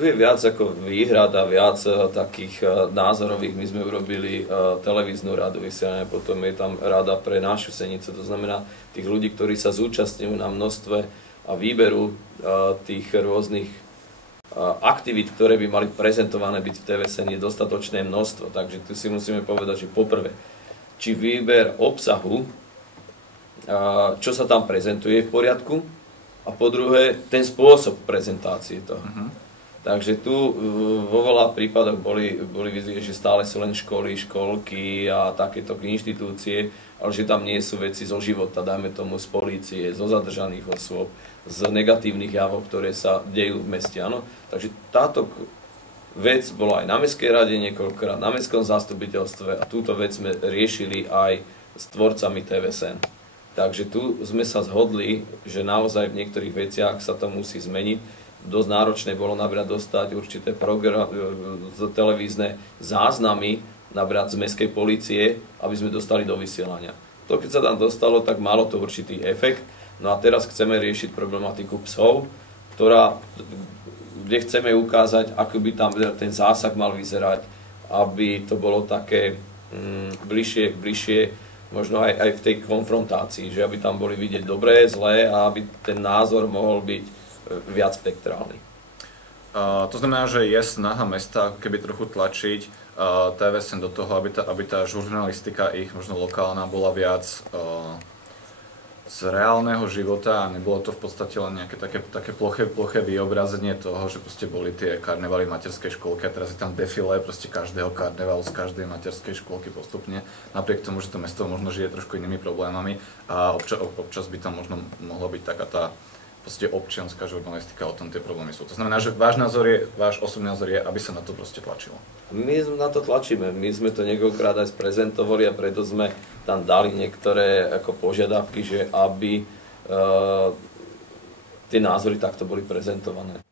Tu je viac ako výhrad a viac takých názorových. My sme urobili televíznu radu vysielania, potom je tam rada pre našu Senicu. To znamená tých ľudí, ktorí sa zúčastňujú na množstve a výberu tých rôznych aktivít, ktoré by mali prezentované byť v TVSN, je dostatočné množstvo. Takže tu si musíme povedať, že poprvé, či výber obsahu, čo sa tam prezentuje, je v poriadku, a po druhé, ten spôsob prezentácie toho. Takže tu vo veľa prípadoch boli vyzvy, že stále sú len školy, školky a takéto inštitúcie, ale že tam nie sú veci zo života, dajme tomu z polície, zo zadržaných osôb, z negatívnych javov, ktoré sa dejú v meste. Áno? Takže táto vec bola aj na Mestskej rade niekoľkokrát, na Mestskom zastupiteľstve, a túto vec sme riešili aj s tvorcami TVSN. Takže tu sme sa zhodli, že naozaj v niektorých veciach sa to musí zmeniť. Dosť náročné bolo nabrať dostať určité televízne záznamy, nabrať z mestskej polície, aby sme dostali do vysielania. To, keď sa tam dostalo, tak malo to určitý efekt. No a teraz chceme riešiť problematiku psov, kde chceme ukázať, ako by tam ten zásah mal vyzerať, aby to bolo také bližšie možno aj v tej konfrontácii, že aby tam boli vidieť dobré, zlé a aby ten názor mohol byť viac spektrálny. To znamená, že je snaha mesta keby trochu tlačiť TVSN do toho, aby tá žurnalistika ich, možno lokálna, bola viac z reálneho života a nebolo to v podstate len nejaké také ploché vyobrazenie toho, že proste boli tie karnevaly v materskej škôlke a teraz je tam defilé proste každého karnevalu z každej materskej škôlky postupne, napriek tomu, že to mesto možno žije trošku inými problémami a občas by tam možno mohla byť taká tá proste občianská žurnalistika, o tom tie problémy sú. To znamená, že váš osobný názor je, aby sa na to proste tlačilo. My na to tlačíme. My sme to niekoľkokrát aj sprezentovali a preto sme tam dali niektoré ako požiadavky, že aby tie názory takto boli prezentované.